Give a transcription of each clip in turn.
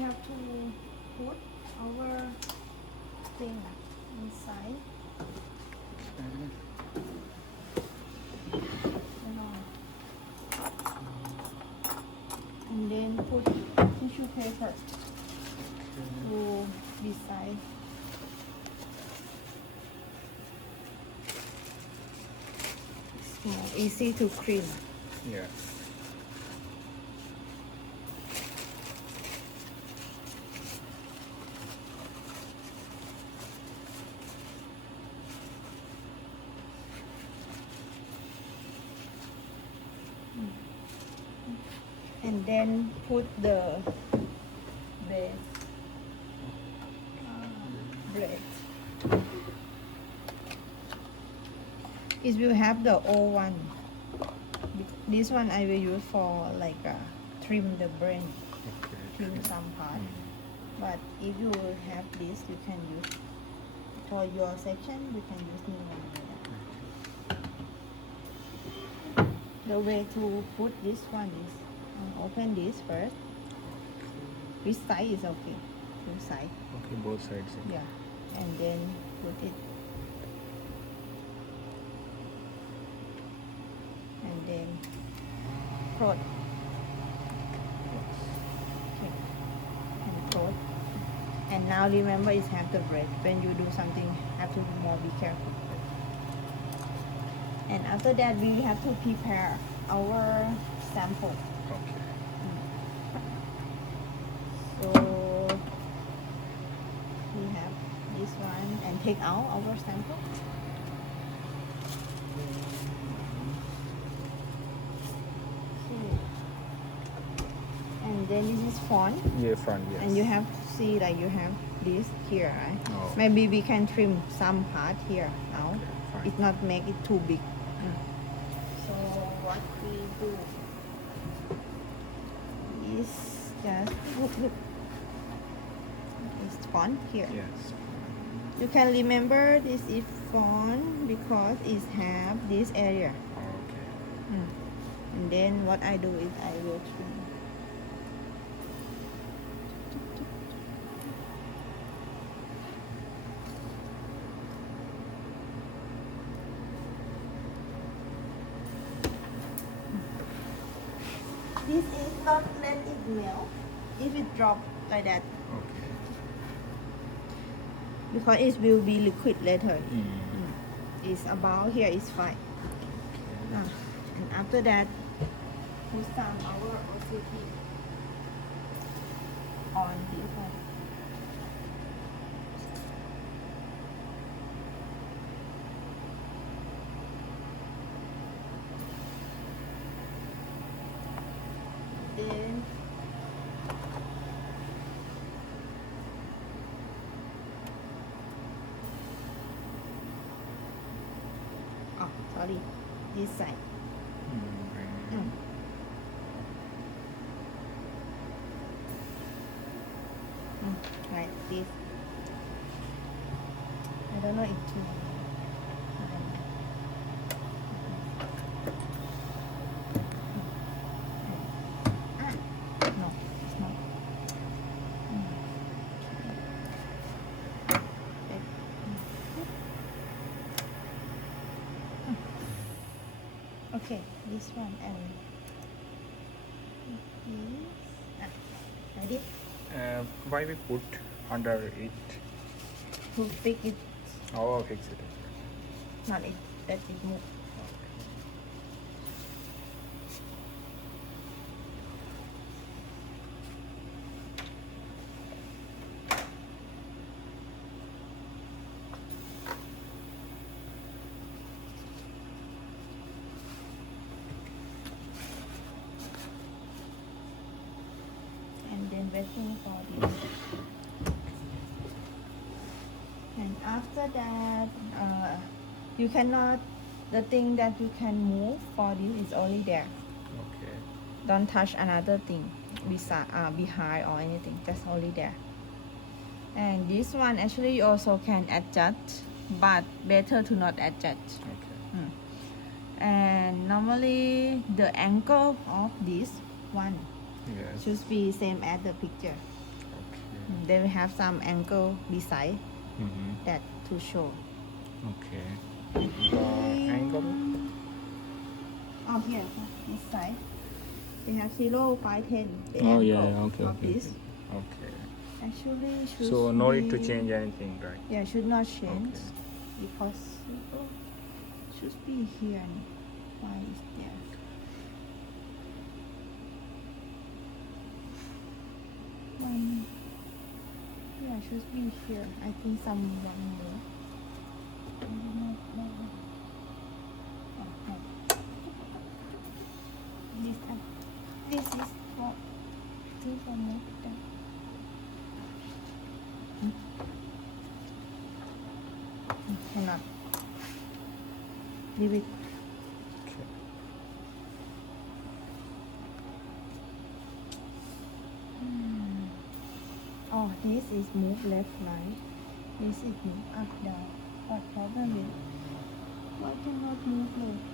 have to put our thing inside. And then put tissue paper to beside. Small, easy to clean. Yeah. And then put the bread. Bread. It will have the old one. This one I will use for like trim the brain, trim some part. But if you have this, you can use for your section. You can use new one. The way to put this one is open this first. Which side is okay? Two side. Okay, both sides. Yeah, and then put it. And then close. Okay. And close. And now remember it's have the bread. When you do something, have to be more be careful. And after that, we have to prepare our sample. Okay. So we have this one and take out our sample. And then this is front. Yeah, front, yes. And you have to see like you have this here, right? Oh. Maybe we can trim some part here now. Okay, fine. It not make it too big. So what we do is just look. It's font here. Yes. You can remember this is font because it have this area. Okay. And then what I do is I will trim. This is not let it melt if it drop like that Okay. because it will be liquid later. It's about here is fine. And after that, we start our OCT on this one. Then sorry, this side. Like this. I don't know if to. No, it's not. Okay, this one and this. Ready? Why we put under it? To fix it, Oh, fix it. not it, that it move. And then waiting for this. And after that, you cannot, the thing that you can move for this is only there. Okay. Don't touch another thing beside, behind or anything, just only there. And this one actually you also can adjust, but better to not adjust. Okay. And normally the angle of this one Yes. should be same as the picture. Then we have some angle beside Mm-hmm. that to show. Okay. The angle. Oh, here, this side. We have 0, 5, 10. The Oh angle yeah. Okay. of Okay. this. Okay. Actually, should So no need to be- change anything, right? Yeah, should not change Okay. because should be here. Why is there? One. Yeah, should be here. I think someone more. I don't know. Oh, no. This is for more. Cannot. Leave it. Okay. Oh, this is move left, right. This is move up, down. What problem is? Why cannot move left?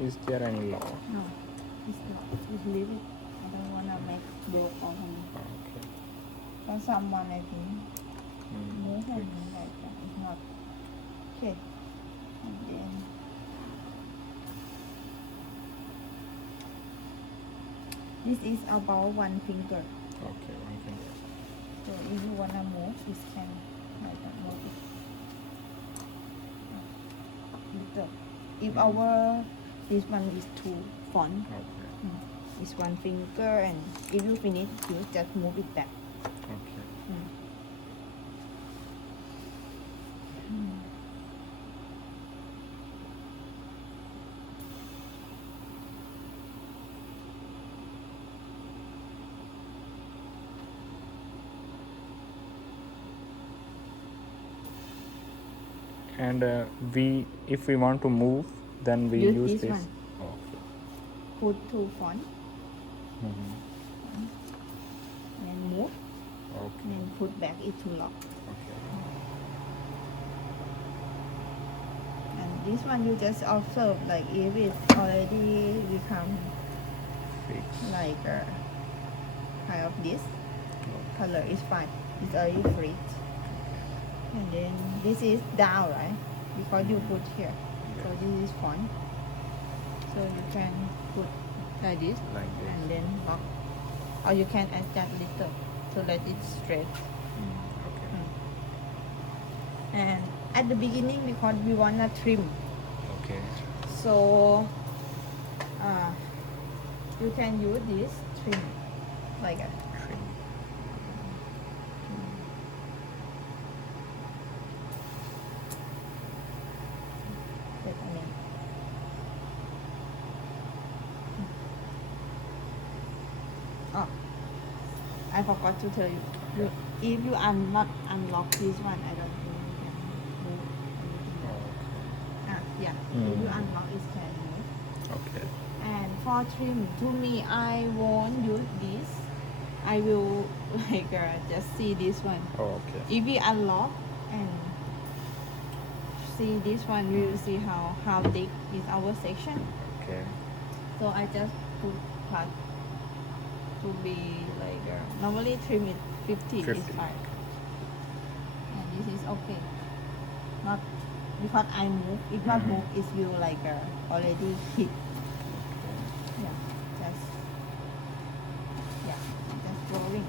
Is there any law? No, it's not. Just leave it. I don't wanna make both of them. Okay. For someone, I think, move Mm. and move like that. It's not. Okay. And then this is about one finger. Okay. One finger. So if you wanna move, you can like that move it. Little. If our this one is too font, Okay. it's one finger, and if you finish, you just move it back. Okay. And if we want to move, then we Use use this this. one. Okay. Put two font, Mm-hmm. and move, Okay. and put back it to lock. Okay. And this one you just observe, like if it already become Fix. like kind of this Okay. color is fine. It's already free. And then this is down, right? Because you put here. So this is font. So you can put like this, Like this. and then lock. Or you can adjust little to let it straight. Okay. And at the beginning, because we wanna trim, Okay. so you can use this trim like a Trim. wait a minute. Oh, I forgot to tell you. If you unlock this one, I don't think you can move anything. Yeah. If you unlock, it can move. Okay. And for trim, to me, I won't use this. I will like just see this one. Oh, okay. If we unlock and see this one, we will see how thick is our section. Okay. So I just put part to be like normally trim it 50 is 50. fine. And this is okay. Not because I move. If not move, it will like already hit. Yeah, just rolling.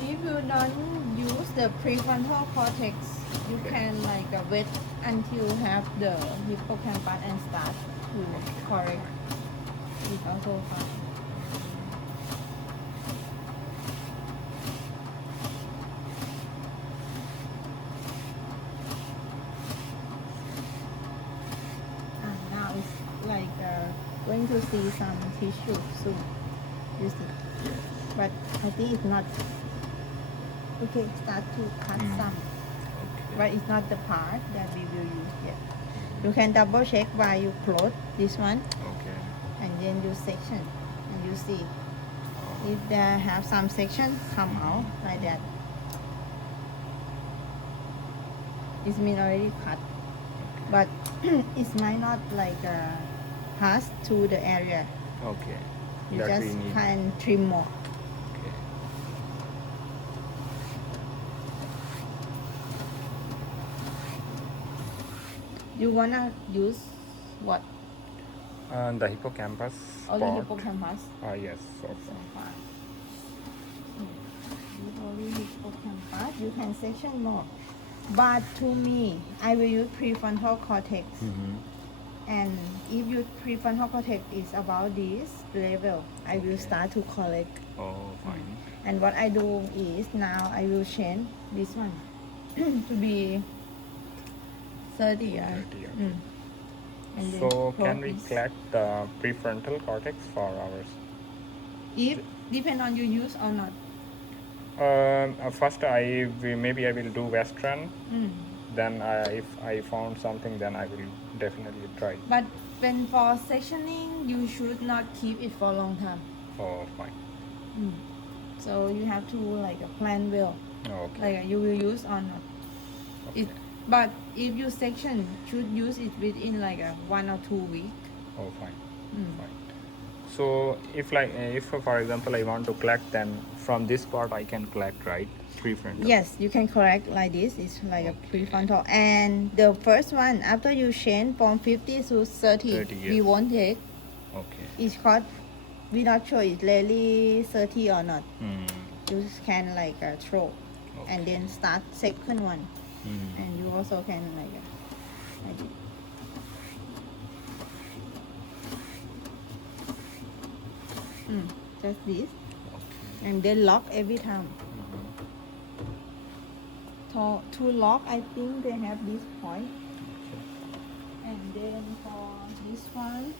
If you don't use the prefrontal cortex, you can like wait until have the hippocampus and start to correct. It's also fine. Now it's like going to see some tissue soon. You see, but I think it's not Okay, start to cut some, but it's not the part that we will use yet. You can double check while you close this one, Okay. and then you section, and you see if there have some section come out like that. It's been already cut, but it might not like pass to the area. Okay. You That just we need. can trim more. Okay. You wanna use what? The hippocampus Only part. hippocampus. Yes, so So far. far. Only hippocampus. You can section more. But to me, I will use prefrontal cortex. And if your prefrontal cortex is about this level, I will start to collect. Oh, fine. And what I do is now I will change this one to be 30. 30, okay. And then So can we close this. collect the prefrontal cortex for ours? If depend on your use or not. First, maybe I will do Western. Then if I found something, then I will definitely try. But when for sectioning, you should not keep it for a long time. Oh, fine. So you have to like plan well, Okay. like you will use or not. It, but if you section, should use it within like 1 or 2 weeks. Oh, fine. Fine. So if for example I want to collect, then from this part I can collect, right? Prefrontal. Yes, you can correct like this. It's like a prefrontal. And the first one, after you change from 50 to 30, 30, we yes. won't take. Okay. It's called, we're not sure it's really 30 or not. You can like throw. And then start second one. And you also can like it. Just this. And then lock every time. To lock, I think they have this point. And then for this one,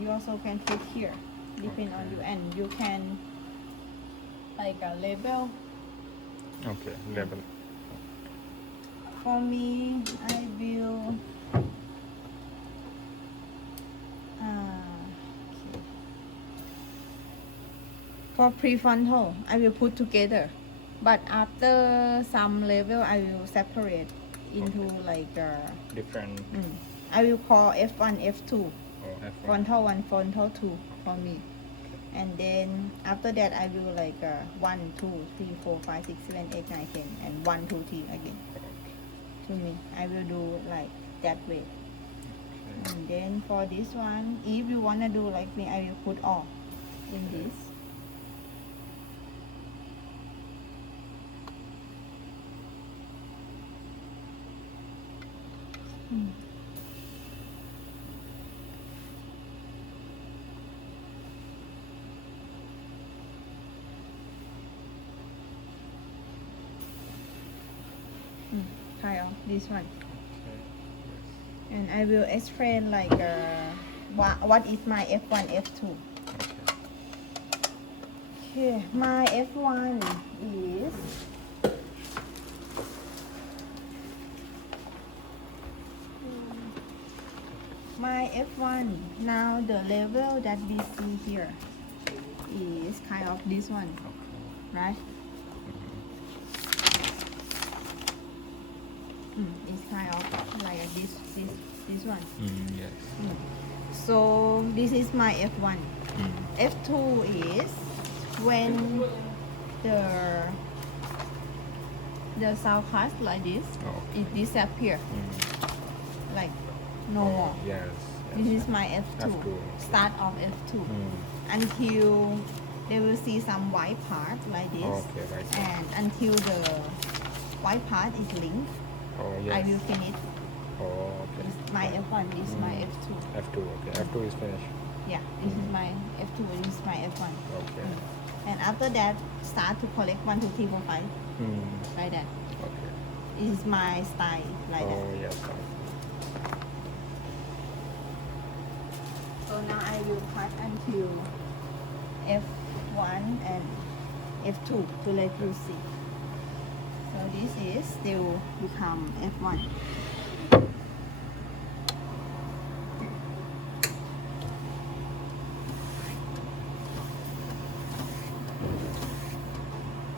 you also can put here, depending on you, and you can like a label. Okay, label. For me, I will. For prefrontal, I will put together, but after some level, I will separate into like different. I will call F1, F2, Oh, F1. frontal 1, frontal 2 for me. And then after that, I will like 1, 2, 3, 4, 5, 6, 7, 8, 9, 10, and 1, 2, 3 again. To me, I will do like that way. And then for this one, if you wanna do like me, I will put all in this. Kind of this one. And I will explain like what is my F1, F2. Okay, my F1 is my F1. Now the level that we see here is kind of this one, right? It's kind of like this one. Yes. So this is my F1. F2 is when the sound cast like this, it disappear, like no more. Yes. This is my F2. Start of F2 until they will see some white part like this, right. and until the white part is linked, Oh, yes. I will finish. Oh, okay. It's my F1. This is my F2. F2, okay. F2 is finished. Yeah, this is my F2. This is my F1. Okay. And after that, start to collect 1, 2, 3, 4, 5. Like that. Okay. This is my style, like that. Oh, yes. So now I will cut until F1 and F2 to let you see. So this is still become F1.